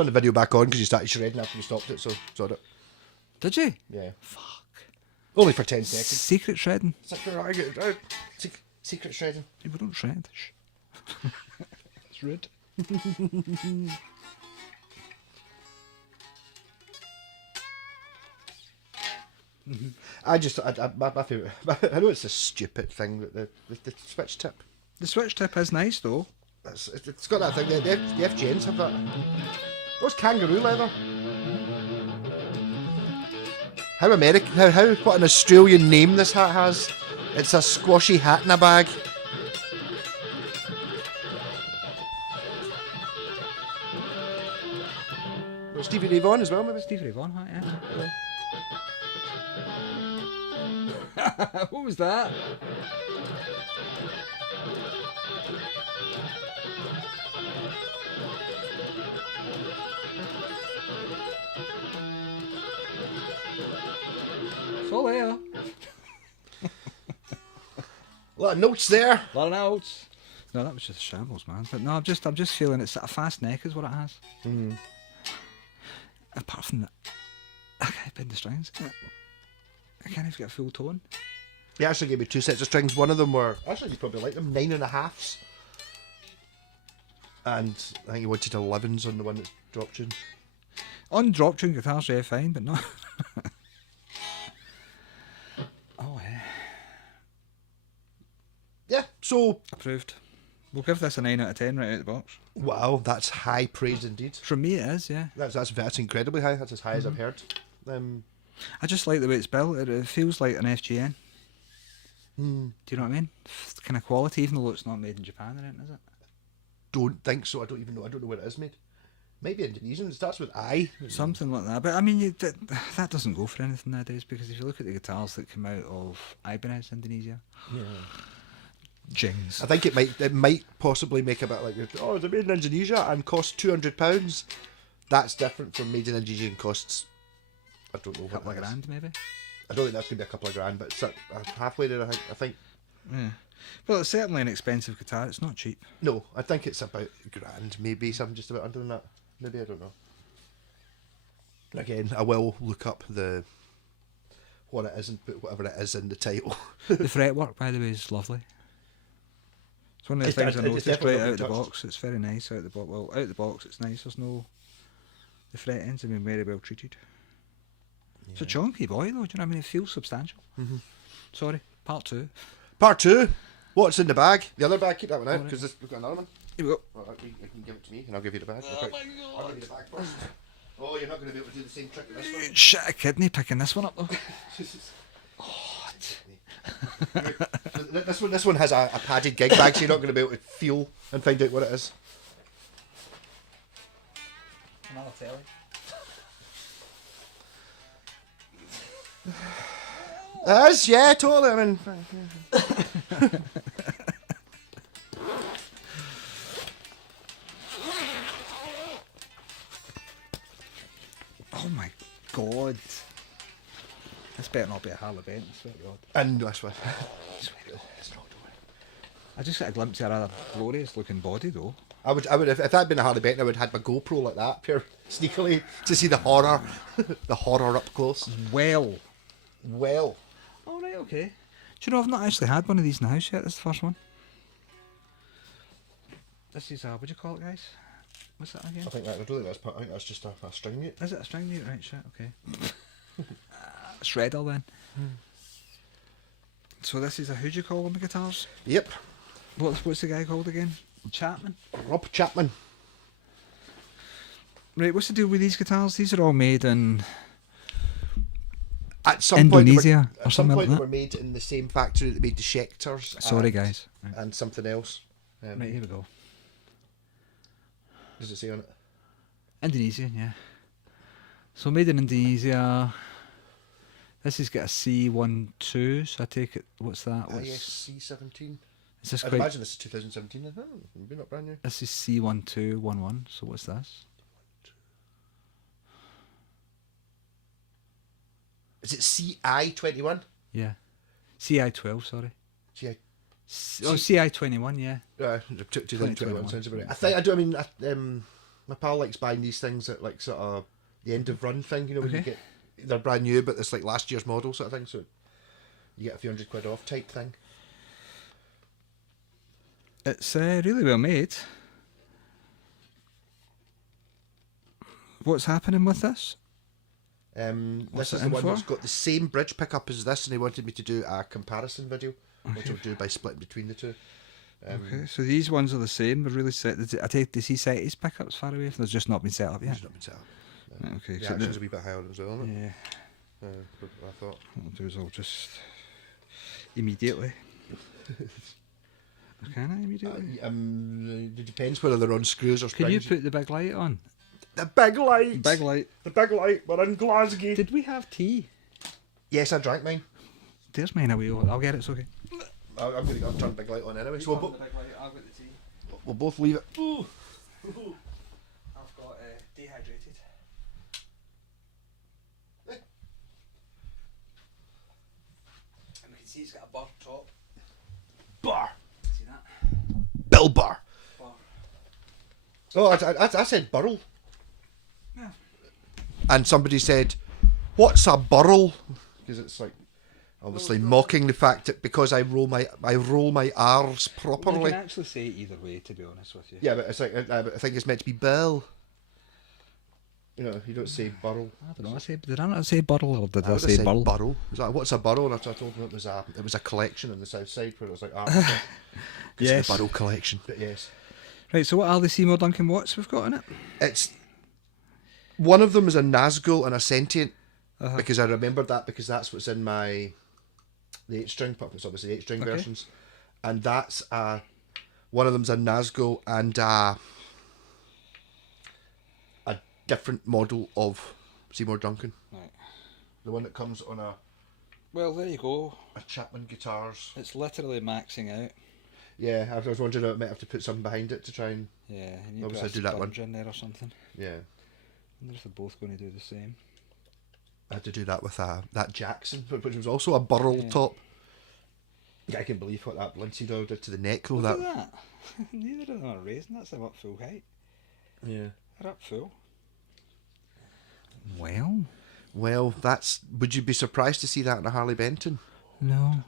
turned the video back on because you started shredding after you stopped it, so sorry. Did you? Yeah. Fuck. Only for 10 seconds. Secret shredding. Secret shredding. We don't shred. Shh. It's rude. My favourite. I know it's a stupid thing, but the switch tip. The switch tip is nice though. It's got that thing. The FGNs have that. What's kangaroo leather? How American? How? What an Australian name this hat has. It's a squashy hat in a bag. Well, Stevie Ray Vaughan as well, maybe. Stevie Ray Vaughan hat, yeah. What was that? It's all there. A lot of notes there. A lot of notes. No, that was just shambles, man. But no, I'm just feeling it's a fast neck is what it has. Mm. Apart from that, I can't bend the strings. I can't even get a full tone. He actually gave me 2 sets of strings. One of them were, actually you probably like them, 9.5s. And I think he wanted 11s on the one that's drop tuned. On drop tune guitars, yeah, fine, but not. Oh, yeah. Yeah, so... Approved. We'll give this a 9 out of 10 right out of the box. Wow, that's high praise indeed. From me it is, yeah. That's incredibly high. That's as high as I've heard. I just like the way it's built. It feels like an FGN. Mm. Do you know what I mean? Kind of quality, even though it's not made in Japan or anything, is it? Don't think so. I don't even know. I don't know where it is made. Maybe Indonesian. It starts with I. Something like that. But I mean, that doesn't go for anything nowadays, because if you look at the guitars that come out of Ibanez, Indonesia, Yeah. Jings. I think it might possibly make a bit like, oh, they're made in Indonesia and cost £200. That's different from made in Indonesia and costs, I don't know, A couple of grand, maybe. I don't think that's going to be a couple of grand, but it's halfway there, I think. Yeah. Well, it's certainly an expensive guitar. It's not cheap. No, I think it's about £1,000, maybe something just about under than that. Maybe, I don't know. Again, I will look up what it is and put whatever it is in the title. The fretwork, by the way, is lovely. It's one of the things I noticed definitely right out of the touched. box. It's very nice out of the box. Well, out of the box, it's nice. There's no... The fret ends have been very well treated. Yeah. It's a chunky boy, though. Do you know what I mean? It feels substantial. Mm-hmm. Sorry, part 2. Part 2. What's in the bag? The other bag, keep that one out, because we've got another one. Here we go. Well, you can give it to me, and I'll give you the bag. Oh my I'll god. give you the bag first. Oh, you're not going to be able to do the same trick with this one. Shit a kidney picking this one up, though. So this one has a padded gig bag, so you're not going to be able to feel and find out what it is. Another telly. It is, yeah, totally. I mean, Oh my god. This better not be a Harley Benton, I swear to God. and this one. I swear to God. I just got a glimpse of a rather glorious looking body, though. I would, if that had been a Harley Benton, I would have had my GoPro like that, pure sneakily, to see the horror, the horror up close. Well. Well, Alright, okay. Do you know, I've not actually had one of these in the house yet. This is the first one. This is, what do you call it, guys? What's that again? I think that's just a string mute. Is it a string mute? Right, shit, okay. Shredder then. So this is a, who do you call them, the guitars? Yep, What's the guy called again? Chapman? Rob Chapman. Right, what's the deal with these guitars? These are all made in At some Indonesia point, or at some something point like they that. were made in the same factory that made the Schecters. Sorry, and, guys. Right. And something else. Right, here we go. Does it say on it? Indonesian, yeah. So made in Indonesia. This has got a C12, so I take it, what's that? ISC17. Is this I'd quite... imagine this is 2017. Maybe not brand new. This is C1211, so what's this? Is it CI21? Yeah. CI12, sorry. CI. CI21, yeah. 2021 sounds about right. I My pal likes buying these things at like sort of the end of run thing, you know, when you Okay. get they're brand new but it's like last year's model sort of thing, so you get a few £100 off type thing. It's really well made. What's happening with this? This What's is it the in one for? that's got the same bridge pickup as this, and they wanted me to do a comparison video, which I'll do by splitting between the two. Okay, so these ones are the same. They're really set. I take the C-Cities pickups far away from. They've just not been set up yet. It's not been set up. Right, okay, The so action's a wee bit higher as well, isn't it? yeah. What I thought. What I'll do is I'll just immediately. Can I immediately? It depends whether they're on screws or Can springs. you put the big light on? The big light? Big light. The big light. We're in Glasgow. Did we have tea? Yes, I drank mine. There's mine away. I'll get it. It's okay. I'm going to turn the big light on anyway. So the big light. I'll get the tea. we'll both leave it. Ooh. I've got dehydrated. And we can see it's got a bar top. Bar. See that? Bill Bar. Bar. Oh, I said burrel. Yeah. And somebody said, "What's a burrel?" Because it's like obviously mocking the fact that because I roll my R's Well, properly. you can actually say it either way, to be honest with you. Yeah, but it's like I think it's meant to be Bill. You know, you don't say burrel. I don't know. Did I not say burrel or did I, would have say said burl? burrel. It was like, what's a burrel? And I told them it was a collection on the south side where it was like art. Yes. The burrel collection. But yes, Right. So what are the Seymour Duncan watts we've got in it? it's one of them is a Nazgul and a Sentient Uh-huh. because I remembered that because that's what's in the 8-string. It's obviously the 8-string Okay. versions, and that's one of them's a Nazgul and a different model of Seymour Duncan. Right. The one that comes on a Well, there you go. Chapman guitars. It's literally maxing out. Yeah, I was wondering if I might have to put something behind it to try and Yeah. And you Obviously put a do that one. sponge in there or something. yeah. I wonder if they're both going to do the same. I had to do that with that Jackson, which was also a burl Yeah. top. Yeah, I can believe what that Lindsay dog did to the neck though. Look That at that. Neither of them are raising. That's them up full height. yeah. They're up full. Well, Well, would you be surprised to see that in a Harley Benton? no.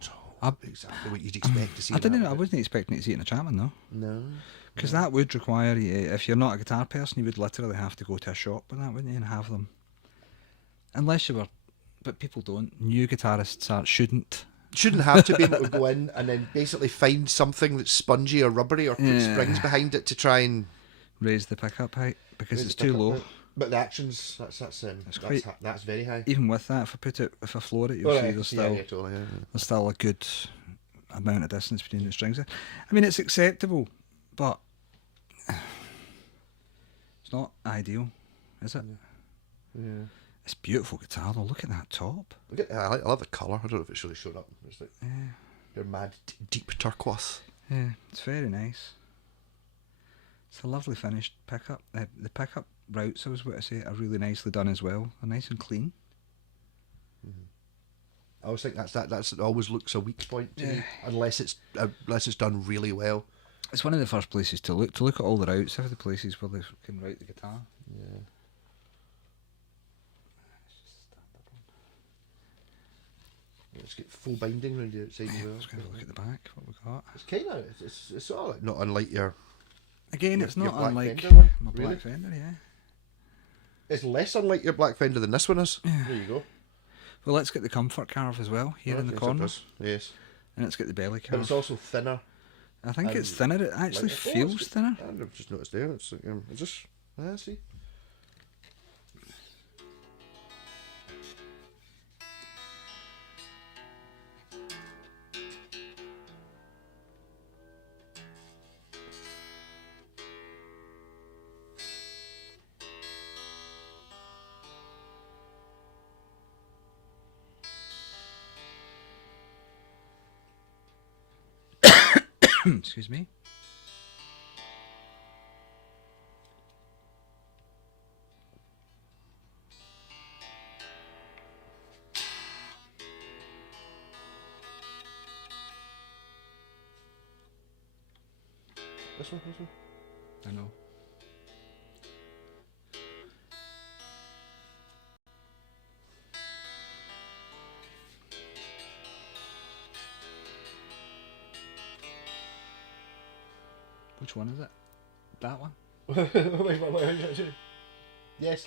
Exactly what you'd expect to see. I in that, didn't. I but wasn't expecting to see it in a Chapman though, No. because that would require if you're not a guitar person, you would literally have to go to a shop with that, wouldn't you, and have them. Unless you were, but people don't. New guitarists shouldn't. Shouldn't have to be able to go in and then basically find something that's spongy or rubbery or put Yeah. springs behind it to try and Raise the pickup height because raise it's the too pickup low. note. But the actions, that's very high. Even with that, if I floor it, you'll see there's still totally, yeah. there's still a good amount of distance between the strings. I mean, it's acceptable, but it's not ideal, is it? Yeah. It's a beautiful guitar though. Look at that top. I love the colour. I don't know if it's really showing up. It's like your mad deep turquoise. Yeah, it's very nice. It's a lovely finished pickup. The pickup routes, I was about to say, are really nicely done as well. They're nice and clean. I always think that's always looks a weak point to me unless it's done really well. It's one of the first places to look at all the routes of the places where they can route the guitar. Yeah. It's got full binding around the outside as well. Let's have a look at the back. What we got? It's kind of it's sort of like not unlike your. Again, Your- it's your not Black unlike Fender one? my Really? Black Fender. Yeah. It's less unlike your Black Fender than this one is. Yeah. There you go. Well, let's get the comfort carve as well here in the Yes, it corner, does. Yes, and let's get the belly but carve. it's also thinner. I think it's and thinner. It actually lighter. Oh, feels it's- thinner. I've just noticed there. It's like, it's just see. Excuse me. This one. I know. Which one is it? That one? Wait. Yes.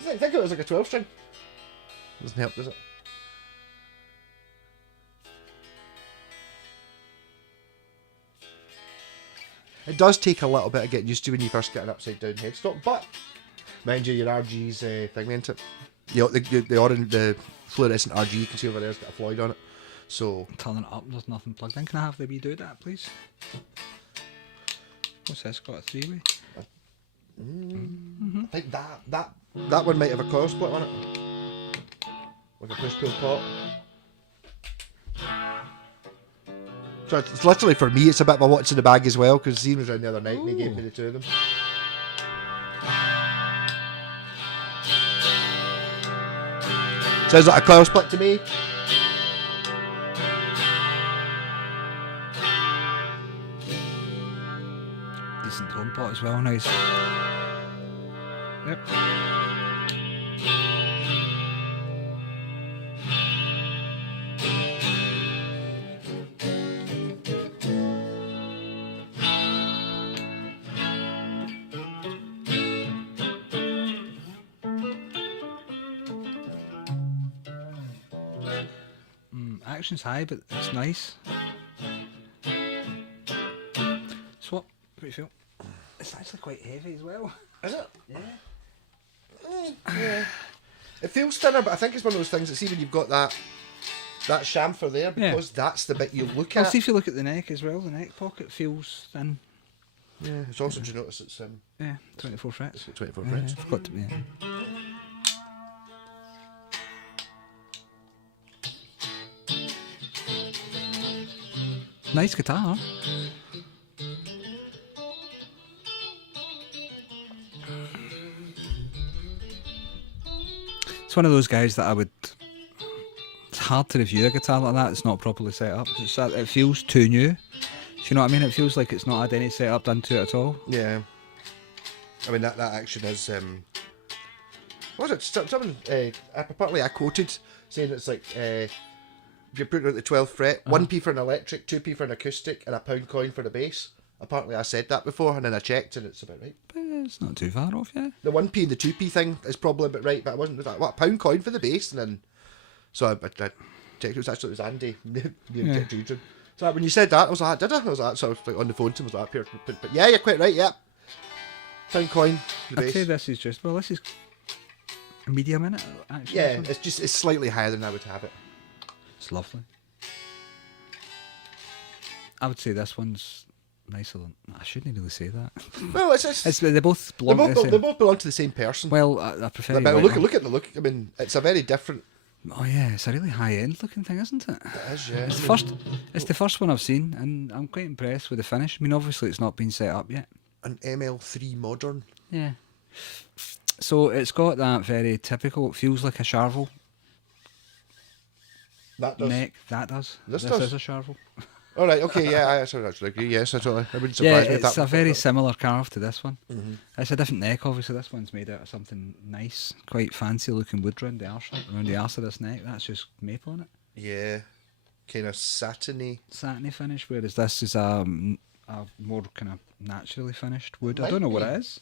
I think it was like a 12 string. Doesn't help, does it? It does take a little bit of getting used to when you first get an upside down headstock, but mind you, your RG's thing, ain't it? The orange, the fluorescent RG you can see over there's got a Floyd on it. So Turning it up, there's nothing plugged in. Can I have the wee do that, please? What's this? Got a 3-way? I think that one might have a coil split on it, like a push-pull pot. So it's literally for me. It's a bit of a what's in the bag as well because Zine was around the other night and he gave me the two of them. Sounds like a coil split to me. Decent tone pot as well, nice. Yep. Action's high, but it's nice. So what do you feel? It's actually quite heavy as well. Is it? Yeah. Yeah. It feels thinner, but I think it's one of those things that see when you've got that chamfer there, because that's the bit you look Well, at. see if you look at the neck as well. The neck pocket feels thin. Yeah. It's also, do you notice it's 24 frets. 24 Yeah, frets. I forgot to be. Nice guitar. It's one of those guys that I would. It's hard to review a guitar like that. It's not properly set up. It feels too new. Do you know what I mean? It feels like it's not had any setup done to it at all. Yeah. I mean that action is. What was it? Someone apparently I quoted saying it's like. If you're putting it at the 12th fret, 1p for an electric, 2p for an acoustic, and a pound coin for the bass. Apparently I said that before, and then I checked, and it's about right. But it's not too far off, yeah. The 1p and the 2p thing is probably about right, but I wasn't. Was that, what, a pound coin for the bass? And then, so I checked, it was Andy. So when you said that, I was like, did I? I was like, so I was like on the phone to him, I was like, here, but yeah, you're quite right, yeah. Pound coin for the I'd bass. say this is just, this is medium in it, actually. Yeah, it's slightly higher than I would have it. It's lovely. I would say this one's nicer than. I shouldn't really say that. Well, They both belong to the same. they both belong to the same person. Well, I prefer. But look at the look. I mean, it's a very different. Oh yeah, it's a really high-end looking thing, isn't it? It is, yeah. It's the first one I've seen, and I'm quite impressed with the finish. I mean, obviously it's not been set up yet. An ML3 Modern. Yeah. So it's got that very typical. It feels like a charvel. That does. Neck. That does. This is does. a charvel. All right. Okay. Yeah. I actually agree. Yes. I wouldn't surprise Yeah, me if it's that a very similar carve to this one. Mm-hmm. It's a different neck, obviously. This one's made out of something nice, quite fancy looking wood around the arse of this neck. That's just maple in it. Yeah. Kind of satiny finish, whereas this is a more kind of naturally finished wood. I don't know what it is.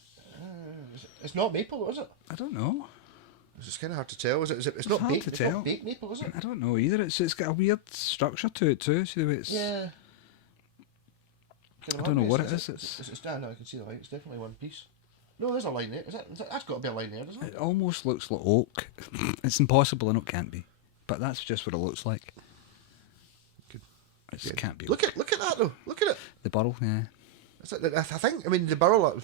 It's not maple, is it? I don't know. It's kind of hard to tell. It's It's not hard baked. to It's tell. not baked maple, is it? I don't know either. It's got a weird structure to it too. See the way it's. Yeah. I don't know what it is. It's down. I can see the line. It's definitely one piece. No, there's a line there. That's got to be a line there, doesn't it? It almost looks like oak. It's impossible, and it can't be. But that's just what it looks like. It can't be. Look at that though. Look at it. The burl, yeah. I think. I mean, the burl.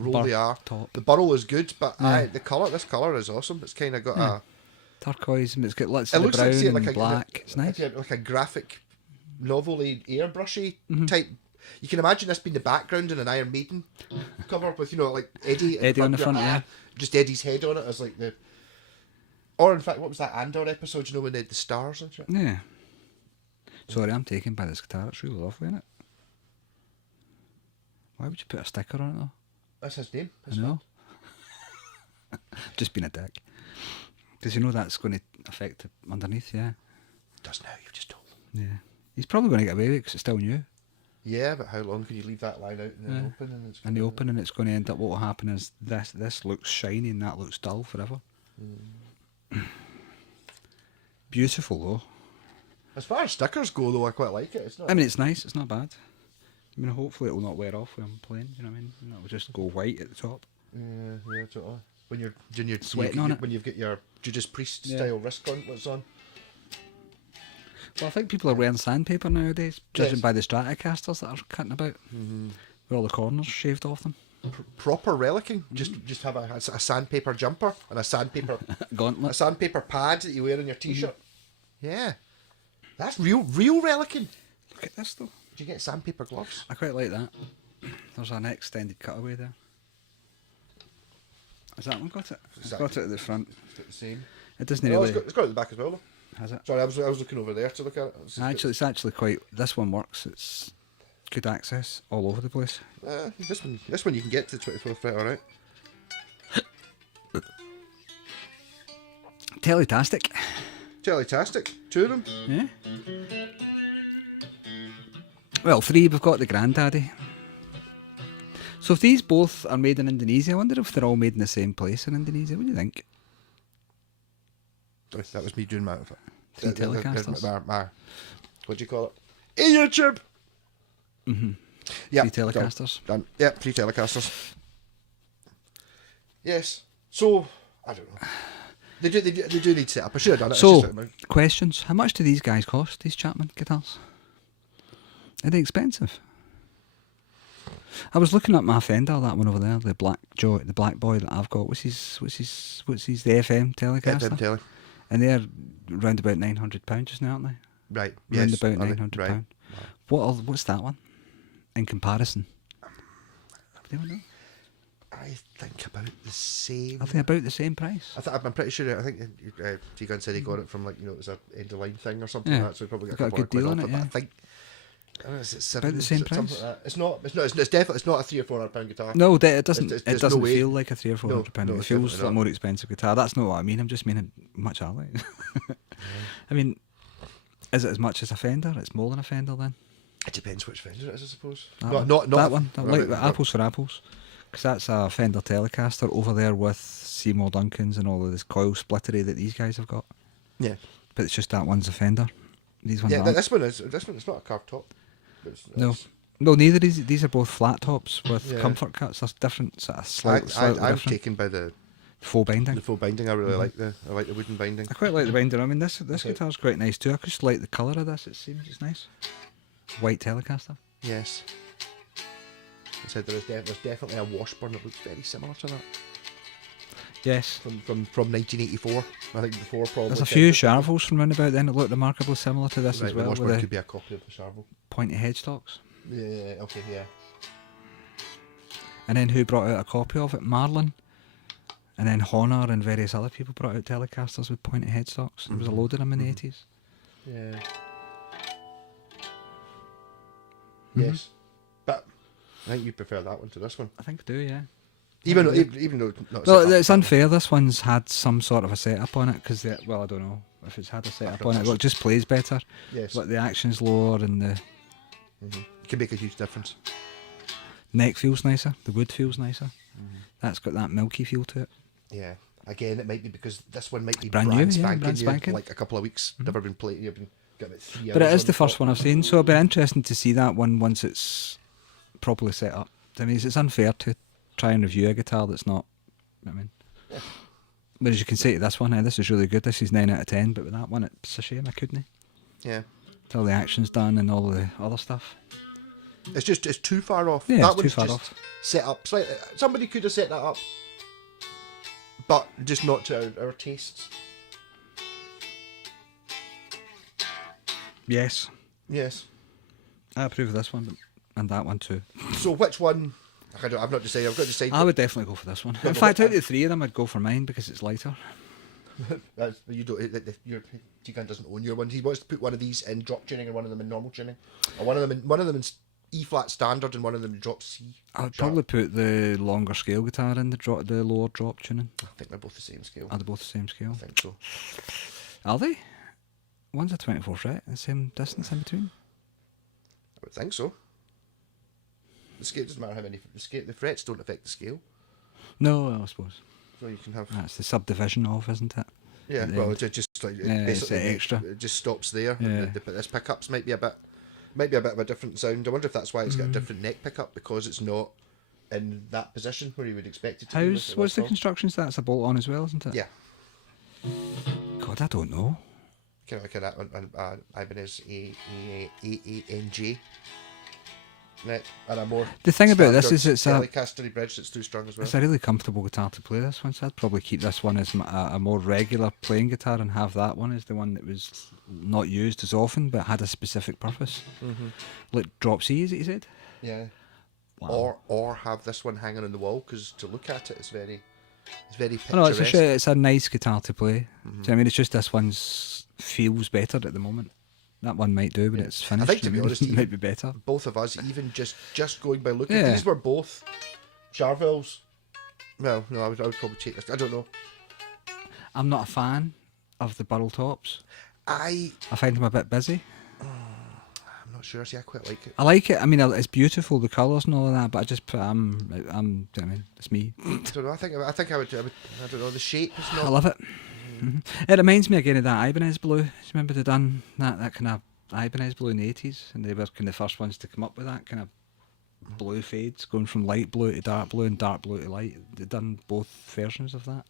Roll the R. Top. The burl is good, but Yeah. the colour. This colour is awesome. It's kind of got a. Turquoise, and it's got lots It of the looks brown like, see, and like a black. It's nice. like a graphic, novel-y, airbrushy Mm-hmm. type. You can imagine this being the background in an Iron Maiden cover with like Eddie. Eddie on the front, yeah. Just Eddie's head on it as like the. Or in fact, what was that Andor episode? You know when they had the stars and shit. Yeah. Sorry, I'm taken by this guitar. It's really lovely, isn't it? Why would you put a sticker on it though? That's his name. I know. Just being a dick. Because you know that's going to affect it underneath, yeah. Does now? You've just told him. Yeah. He's probably going to get away with it because it's still new. Yeah, but how long can you leave that line out in the open? And it's In the gonna- open, and it's going to end up. What will happen is this looks shiny and that looks dull forever. Beautiful though. As far as stickers go, though, I quite like it. It's not. I mean, it's nice. It's not bad. I mean, hopefully it will not wear off when I'm playing. You know what I mean? And it'll just go white at the top. Yeah, totally. When you're doing your Sweating on it. when you've got your Judas Priest Yeah. style wrist gauntlets on. Well, I think people are wearing sandpaper nowadays, judging Yes. by the Stratocasters that are cutting about, with all the corners shaved off them. Proper relicking. Just have a sandpaper jumper and a sandpaper Gauntlet. pad that you wear on your t-shirt. Yeah, that's real relicking. Look at this though. Did you get sandpaper gloves? I quite like that. There's an extended cutaway there. Has that one got it? It's got it at the front. It's got the same. It doesn't Oh, really. it's got it at the back as well, though. Has it? Sorry, I was looking over there to look at it. Actually, it's actually quite. This one works. It's good access all over the place. This one you can get to 24th fret, all right. Teletastic. Teletastic, 2 of them. Yeah. Well, 3. We've got the Granddaddy. So if these both are made in Indonesia, I wonder if they're all made in the same place in Indonesia. What do you think? Sorry, that was me doing my 3 Telecasters. my what do you call it? In YouTube. Yeah, 3 Telecasters. Done. Yeah, 3 Telecasters. Yes. So I don't know. They do need setup. I should have done it. So, questions. How much do these guys cost, these Chapman guitars? Are they expensive? I was looking at my Fender, that one over there, the black boy that I've got. What's his the FM Telecaster? Tele. And they're round about £900 just now, aren't they? Right. Round Yes. about are they? £900. Right. What's that one in comparison? Do you know? I think about the same. Are they about the same price? I'm pretty sure. I think Tegan said he got it from it was a end of line thing or something Yeah. like that. So he probably got Got a good deal on it, But yeah. I think. I don't know, is it About the same something price? like that. It's definitely it's not a £300 or £400 guitar. No, it doesn't. There's It no doesn't way. feel like a £300 or £400. No, It it's feels definitely like a not. more expensive guitar. That's not what I mean. I'm just meaning much are they? I mean, is it as much as a Fender? It's more than a Fender then. It depends which Fender it is, I suppose. That Not one. Like apples for apples, because that's a Fender Telecaster over there with Seymour Duncans and all of this coil splittery that these guys have got. Yeah. But it's just that one's a Fender. These ones Yeah, aren't. this one. It's not a carved top. No. No, neither is. These are both flat tops with Yeah. comfort cuts. There's different, sort of slightly I'm different. taken by the Full binding. full binding. I really like the wooden binding. I quite like the binder. I mean, this Okay. guitar's quite nice too. I just like the colour of this. It seems it's nice. White Telecaster. Yes. I said there's definitely a Washburn that looks very similar to that Yes. from 1984. I think before probably. There's a few Charvels from round about then that look remarkably similar to this Right, as the well, Washburn with could the be a copy of the Charvel. pointy headstocks. Yeah. Okay. Yeah. And then who brought out a copy of it? Marlin. And then Honor and various other people brought out Telecasters with pointy headstocks. There was a load of them in the 80s. Yeah. Yes. But I think you prefer that one to this one. I think I do, yeah. Even though it's not. Well, set up. it's unfair. This one's had some sort of a setup on it because, well, I don't know if it's had a setup on it. Well, it just plays better. Yes. But the action's lower and the It can make a huge difference. neck feels nicer. The wood feels nicer. That's got that milky feel to it. Yeah. Again, it might be because this one might be Brand brand new, yeah, spanking, brand new, spanking. like a couple of weeks. Never been played. You've been got about 3 hours. But it is on the first top. one I've seen, so it'll be interesting to see that one once it's properly set up. I mean, it's unfair to try and review a guitar that's not. I mean, whereas you can say to this one, this is really good. This is 9 out of 10. But with that one, it's a shame I couldn't. Yeah. Till the action's done and all the other stuff. It's too far off. Yeah, that it's too one's far just off. set up slightly. Somebody could have set that up, but just not to our tastes. Yes, Yes. I approve of this one and that one too. So which one? I've not decided. I've got to decide. I would definitely go for this one. No, In but fact, out of the 3 of them, I'd go for mine because it's lighter. You don't. Your Tigan doesn't own your one. He wants to put one of these in drop tuning and one of them in normal tuning, or one of them in E flat standard and one of them in drop C. I'd sharp. probably put the longer scale guitar in the lower drop tuning. I think they're both the same scale. Are they both the same scale? I think so. Are they? One's a 24 fret, the same distance in between. I would think so. The scale doesn't matter how many. The frets don't affect the scale, No, I suppose. so you can have. That's the subdivision of, isn't it? Yeah, At the well, end. it just like Yeah, it's basically extra. it just stops there. Yeah. But this pickups might be a bit of a different sound. I wonder if that's why it's got a different neck pickup, because it's not in that position where you would expect it to be. What's the construction? That's a bolt on as well, isn't it? Yeah, God, I don't know. kind of like an Ibanez AANJ neck, and a more. The thing about this standard is it's a Telecaster bridge that's too strong as well. it's a really comfortable guitar to play. This one, so I'd probably keep this one as a more regular playing guitar and have that one as the one that was not used as often but had a specific purpose. Like drop C, is it you said? Yeah. Wow. Or have this one hanging on the wall, because to look at it, it's very picturesque. I know it's a nice guitar to play. So, I mean, it's just this one's feels better at the moment. That one might do when it's finished. I think, to be honest, it might be better. both of us, even just going by looking, Yeah. these were both charvels. Well, no, I would probably take this. I don't know. I'm not a fan of the burl tops. I I find them a bit busy. I'm not sure. See, I quite like it. I like it. I mean, it's beautiful, the colours and all of that. But I just put I mean, it's me. I don't know. I think I would. I don't know. The shape is I not. love it. It reminds me again of that Ibanez blue. Remember they done that kind of Ibanez blue in the 80s, and they were kind of the first ones to come up with that kind of blue fades, going from light blue to dark blue and dark blue to light. They'd done both versions of that,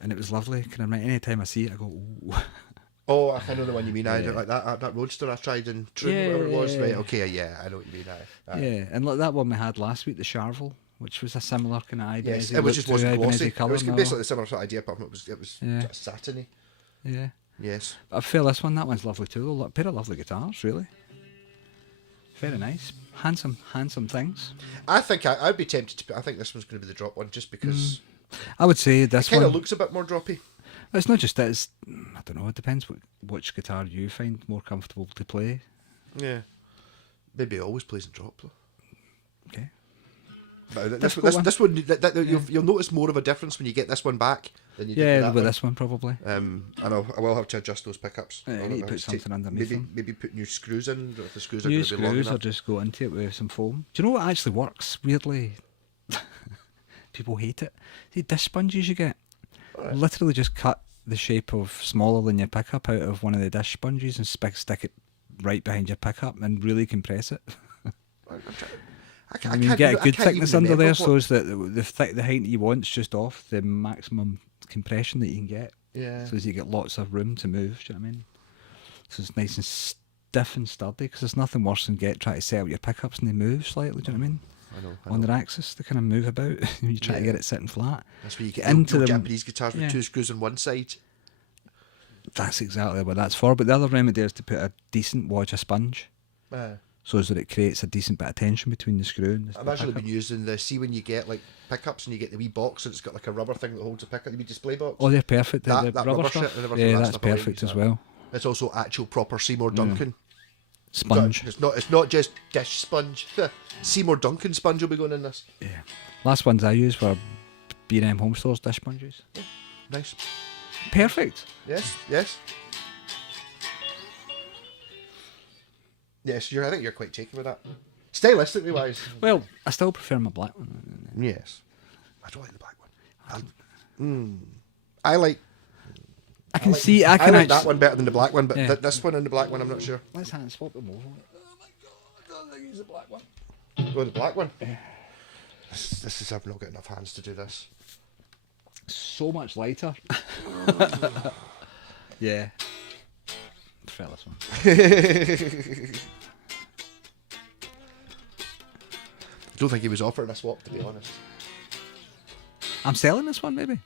and it was lovely. Kind of any time I see it, I go, ooh. Oh, I know the one you mean. I Yeah. don't like that Roadster I tried in Trim, Yeah, whatever it was. yeah, Right. yeah. Okay. Yeah, I know what you mean. Aye. Yeah, and like that one we had last week, the Charvel, which was a similar kind of Ibanez. Yes, it was just wasn't glossy. It was colour. basically the similar sort of idea, apart from it was Yeah. sort of satiny. Yeah. Yes. I feel this one, that one's lovely too. A pair of lovely guitars, really. Very nice. Handsome things. I think I'd be tempted to. I think this one's going to be the drop one, just because I would say it this kind one. of looks a bit more droppy. It's not just that, it's, I don't know, it depends which guitar you find more comfortable to play. Yeah. Maybe it always plays in drop though. Okay. But Difficult this one, you'll notice more of a difference when you get this one back than you did Yeah, with that with one. this one probably. And I will have to adjust those pickups. Yeah, you I'll need to put just take- something underneath maybe them. maybe put new screws in, if the screws are New going to be long screws or enough. just go into it with some foam. Do you know what actually works? Weirdly, people hate it. The dish sponges you get. Alright. Literally just cut the shape of smaller than your pickup out of one of the dish sponges and stick it right behind your pickup and really compress it. I And you can't get a even- I good can't thickness even under remember there, what- so as that the height that you want's just off the maximum compression that you can get. Yeah. So as you get lots of room to move. Do you know what I mean? So it's nice and stiff and sturdy, because there's nothing worse than trying to set up your pickups and they move slightly. Do you know what I mean? I know. On their axis, they kind of move about. You try to Yeah. get it sitting flat. That's where you get into into them- Japanese guitars with yeah. 2 screws on one side. That's exactly what that's for. But the other remedy is to put a decent wad of sponge, so as that it creates a decent bit of tension between the screw and the I've actually pickup. been using when you get like pickups and you get the wee box and it's got like a rubber thing that holds a pickup, the wee display box. Oh, they're perfect. The That rubber rubber stuff. shit, I never Yeah, thought that's stuff away, perfect use as that. well. It's also actual proper Seymour Duncan. Sponge. It's not just dish sponge. Seymour Duncan sponge will be going in this. Yeah. Last ones I used were B&M Home Stores dish sponges. Nice. Perfect. Yes. Yes, I think you're quite taken with that. Stylistically wise. Well, I still prefer my black one. Yes. I don't like the black one. I like I can like- see. I I can like that actually. one better than the black one, but Yeah. this one and the black one I'm not sure. Let's hand swap them over. Oh my god! I don't think he's a black one. Oh, the black one. This is I've not got enough hands to do this. So much lighter. Yeah. Prefer this one. I don't think he was offering a swap, to be honest. I'm selling this one, maybe.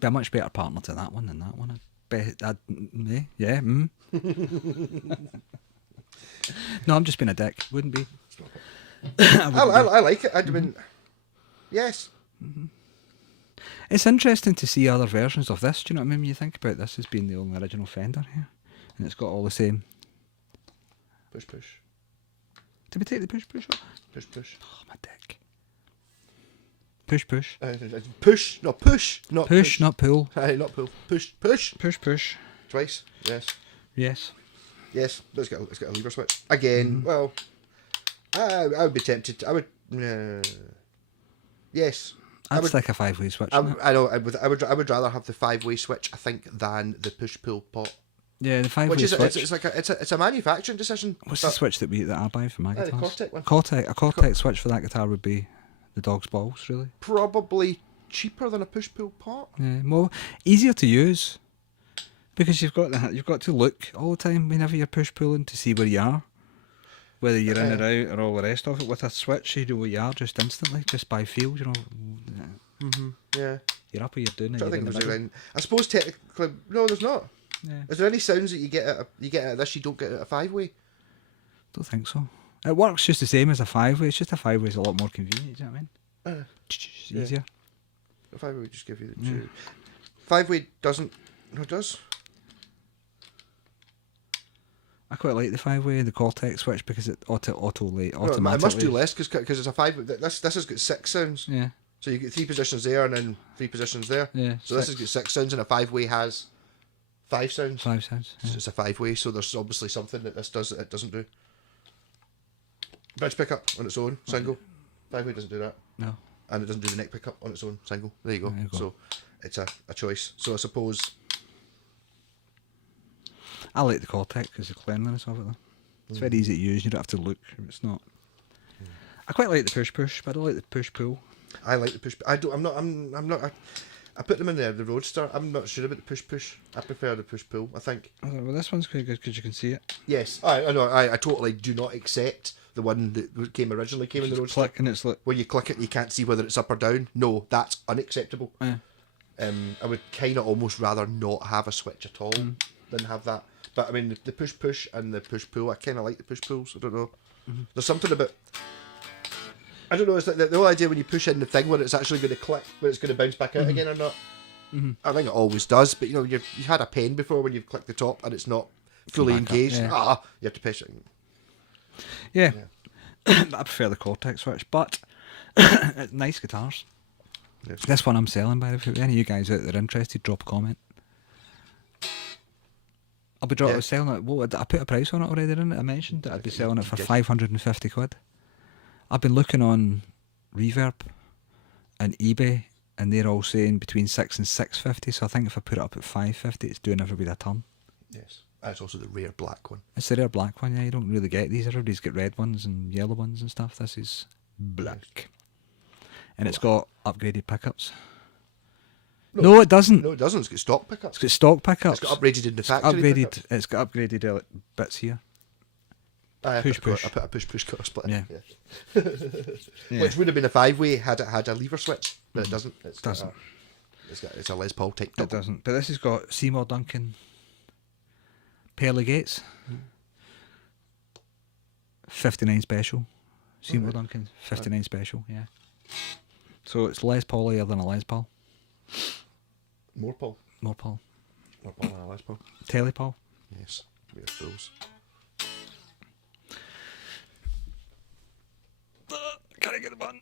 Be a much better partner to that one than that one. Yeah. No, I'm just being a dick. Wouldn't be. I like it. I mean, yes. It's interesting to see other versions of this. Do you know what I mean? When you think about this as being the only original Fender here, and it's got all the same. Push. Did we take the push off? Push. Oh, my dick. Push. Push, not push, not Push, not pull. Aye, not pull. Push. Push. Twice. Yes. Yes. Yes. Let's get a lever switch again. Well, I would be tempted. I would. Yes. I'd stick a 5-way switch. I in it. know. I would rather have the 5-way switch, I think, than the push-pull pot. Yeah, the 5-way Which is switch. it's like it's a manufacturing decision. What's the switch that I buy for my The guitars? Cortec one. A Cortec switch for that guitar would be the dog's balls, really. Probably cheaper than a push-pull pot. Yeah, more easier to use because you've got to look all the time whenever you're push pulling to see where you are, whether you're in or out or all the rest of it. With a switch, you know where you are just instantly, just by feel. You know, Yeah. you're up or you're doing it. I You're think in it the was middle. around. I suppose technically, no, there's not. Yeah, Is there any sounds that you get out of this you don't get out of a 5-way? don't think so. It works just the same as a 5-way. It's just a 5-way is a lot more convenient. Do you know what I mean? It's yeah. easier. A 5-way would just give you the two. 5-way doesn't. No, it does. I quite like the 5-way, the Cortec switch, because it No, automatically. it must do less because it's a 5-way. This has got 6 sounds. Yeah, So you get 3 positions there and then 3 positions there. yeah. So this has got 6 sounds, and a 5-way has 5 sounds. 5 sounds. Yeah. It's a 5-way, so there's obviously something that this does that it doesn't do. Bridge pickup on its own, single. 5-way doesn't do that. No. And it doesn't do the neck pickup on its own, single. There you go. There you go. So it's a choice. So I suppose. I like the Cortec because the cleanliness of it, though. It's very easy to use. You don't have to look. It's not. I quite like the push, but I don't like the push-pull. I like the push. I don't. I'm not. I put them in there. The Roadster. I'm not sure about the push. I prefer the push-pull. I think. Well, this one's quite good because you can see it. Yes. I know. I totally do not accept the one that originally came in the Roadster. Click and it's like. Where you click it, and you can't see whether it's up or down. No, that's unacceptable. Yeah. I would kind of almost rather not have a switch at all than have that. But I mean, the push and the push-pull, I kind of like the push-pulls. I don't know. There's something about. I don't know. It's like the whole idea when you push in the thing where it's actually going to click, where it's going to bounce back out again or not. I think it always does. But you know, you've had a pain before when you've clicked the top and it's not fully Back up, engaged. yeah. You have to push it. Yeah. I prefer the Cortec switch, but it's nice guitars. Yes. This one I'm selling, by the way. If any of you guys out there interested, drop a comment. I'll be Yeah. selling it. What, I put a price on it already, didn't I? I mentioned that I'd be selling it for did. 550 quid. I've been looking on Reverb and eBay, and they're all saying between 6 and 650. So I think if I put it up at 550, it's doing everybody a turn. Yes. That's also the rare black one. It's the rare black one, yeah. You don't really get these. Everybody's got red ones and yellow ones and stuff. This is black. And it's got upgraded pickups. No, it doesn't. No, it doesn't. It's got stock pickups. It's got stock pickups. It's got upgraded in the factory. pickups. It's got upgraded bits here. I Push. put a push cut split. Yeah. Yeah. Which would have been a 5-way had it had a lever switch, but it doesn't. It Doesn't. It's a Les Paul type. It double. doesn't. But this has got Seymour Duncan pearly gates. 59 special. Seymour Duncan 59 special. Yeah. So it's Les Paulier than a Les Paul. More Paul. More Paul. More Paul than a Les Paul. Telly Paul. Yes. We are fools. Can I get the button?